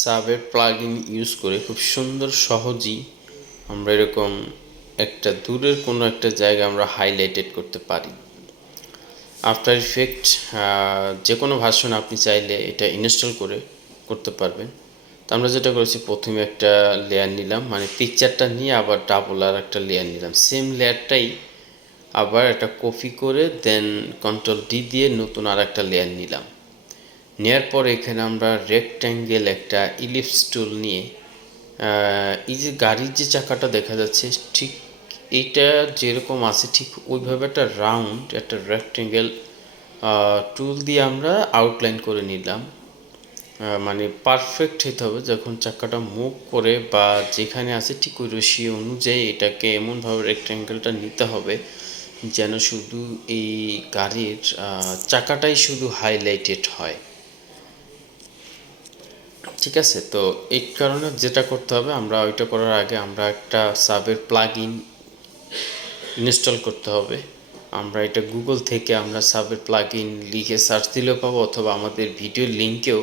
সাবের plugin use করে খুব সুন্দর সহজেই আমরা এরকম একটা দূরের কোনো একটা জায়গা আমরা হাইলাইটেড করতে পারি। আফটার ইফেক্ট যে কোনো ভার্সন আপনি চাইলে এটা ইনস্টল করে করতে পারবেন। তো আমরা যেটা করেছি, প্রথমে একটা লেয়ার নিলাম, মানে পিকচারটা নিয়ে আবার ডাবল আর একটা লেয়ার নিলাম, সেম লেয়ারটাই আবার একটা কপি করে দেন কন্ট্রোল ডি দিয়ে নতুন আর একটা লেয়ার নিলাম। নেওয়ার পর এখানে আমরা রেক্ট্যাঙ্গেল একটা ইলিপস টুল নিয়ে এই যে গাড়ির যে চাকাটা দেখা যাচ্ছে ঠিক এইটা যেরকম আছে ঠিক ওইভাবে একটা রাউন্ড একটা রেক্ট্যাঙ্গেল টুল দিয়ে আমরা আউটলাইন করে নিলাম। মানে পারফেক্ট হতে হবে যখন চাকাটা মুভ করে বা যেখানে আছে ঠিক ওই রেশিও অনুযায়ী এটাকে এমনভাবে রেক্ট্যাঙ্গেলটা নিতে হবে যেন শুধু এই গাড়ির চাকাটাই শুধু হাইলাইটেড হয়। ঠিক আছে, তো এই কারণে যেটা করতে হবে, আমরা ওইটা করার আগে আমরা একটা সাবের প্লাগ ইন ইনস্টল করতে হবে। আমরা এটা গুগল থেকে আমরা সাবের প্লাগ ইন লিখে সার্চ দিলেও পাবো, অথবা আমাদের ভিডিওর লিঙ্কেও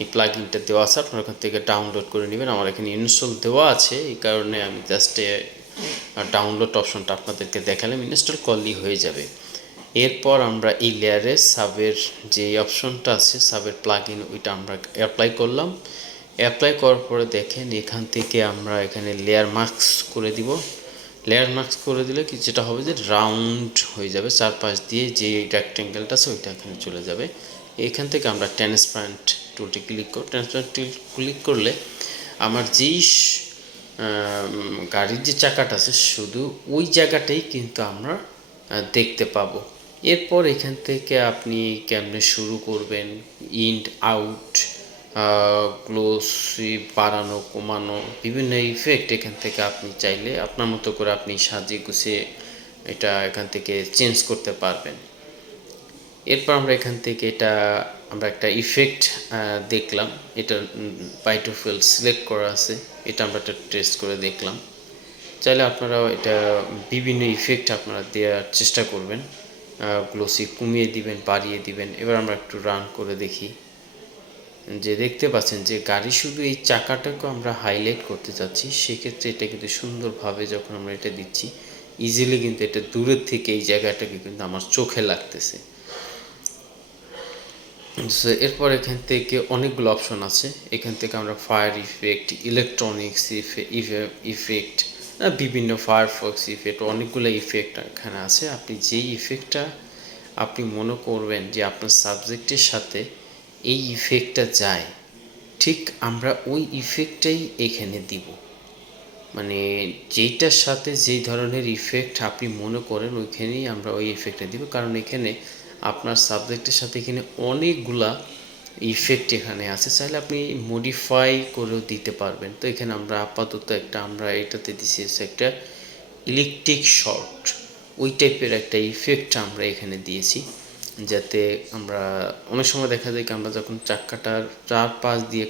এই প্লাগ ইনটা দেওয়া আছে, আপনারা ওখান থেকে ডাউনলোড করে নেবেন। আমার এখানে ইনস্টল দেওয়া আছে, এই কারণে আমি জাস্ট ডাউনলোড অপশনটা আপনাদেরকে দেখালাম, ইনস্টল করলেই হয়ে যাবে। এরপর আমরা এই লেয়ারে সাবের যে অপশনটা আছে সাবের প্লাগ ইন, ওইটা আমরা অ্যাপ্লাই করলাম। অ্যাপ্লাই করার পরে দেখেন এখান থেকে আমরা এখানে লেয়ার মার্কস করে দিব। লেয়ার মার্কস করে দিলে কি যেটা হবে যে রাউন্ড হয়ে যাবে, চারপাশ দিয়ে যে রেক্ট্যাঙ্গেলটা আছে ওইটা এখানে চলে যাবে। এখান থেকে আমরা ট্রান্সপারেন্ট টুলটি ক্লিক করব। ট্রান্সপারেন্ট টুল ক্লিক করলে আমার যেই গাড়ির যে চাকাটা আছে শুধু ওই জায়গাটাই কিন্তু আমরা দেখতে পাবো। এরপর এখান থেকে আপনি কেমনে শুরু করবেন, ইন আউট, গ্লোসি বাড়ানো কমানো, বিভিন্ন ইফেক্ট এখান থেকে আপনি চাইলে আপনার মতো করে আপনি সাজিয়ে গুছিয়ে এটা এখান থেকে চেঞ্জ করতে পারবেন। এরপর আমরা এখান থেকে এটা আমরা একটা ইফেক্ট দেখলাম, এটা বাই ডিফল্ট সিলেক্ট করা আছে, এটা আমরা একটা টেস্ট করে দেখলাম। চাইলে আপনারাও এটা বিভিন্ন ইফেক্ট আপনারা দেওয়ার চেষ্টা করবেন, গ্লোসি কমিয়ে দিবেন বাড়িয়ে দিবেন। এবার আমরা একটু রান করে দেখি, যে দেখতে পাচ্ছেন যে গাড়ি শুধু এই চাকাটাকে আমরা হাইলাইট করতে চাচ্ছি, সেক্ষেত্রে এটা কিন্তু সুন্দরভাবে যখন আমরা এটা দিচ্ছি ইজিলি কিন্তু এটা দূরের থেকে এই জায়গাটাকে কিন্তু আমার চোখে লাগতেছে। এরপর এখান থেকে অনেকগুলো অপশন আছে, এখান থেকে আমরা ফায়ার ইফেক্ট, ইলেকট্রনিক্স ইফেক্ট, বিভিন্ন ফায়ারফক্স ইফেক্ট, অনেকগুলো ইফেক্ট এখানে আছে। আপনি যেই ইফেক্টটা আপনি মনে করবেন যে আপনার সাবজেক্টের সাথে এই ইফেক্টটা যায়, ঠিক আমরা ওই ইফেক্টটাই এখানে দিব। মানে যেইটার সাথে যেই ধরনের ইফেক্ট আপনি মনে করেন ওইখানেই আমরা ওই ইফেক্টটা দিব, কারণ এখানে আপনার সাবজেক্টের সাথে এখানে অনেকগুলা ইফেক্ট এখানে আছে, চাইলে আপনি মডিফাই করেও দিতে পারবেন। তো এখানে আমরা আপাতত একটা আমরা এটাতে দিছি একটা ইলেকট্রিক শর্ট, ওই টাইপের একটা ইফেক্ট আমরা এখানে দিয়েছি, যাতে আমরা অনেক সময় দেখা যায় কি আমরা যখন চাক্কাটার চারপাশ দিয়ে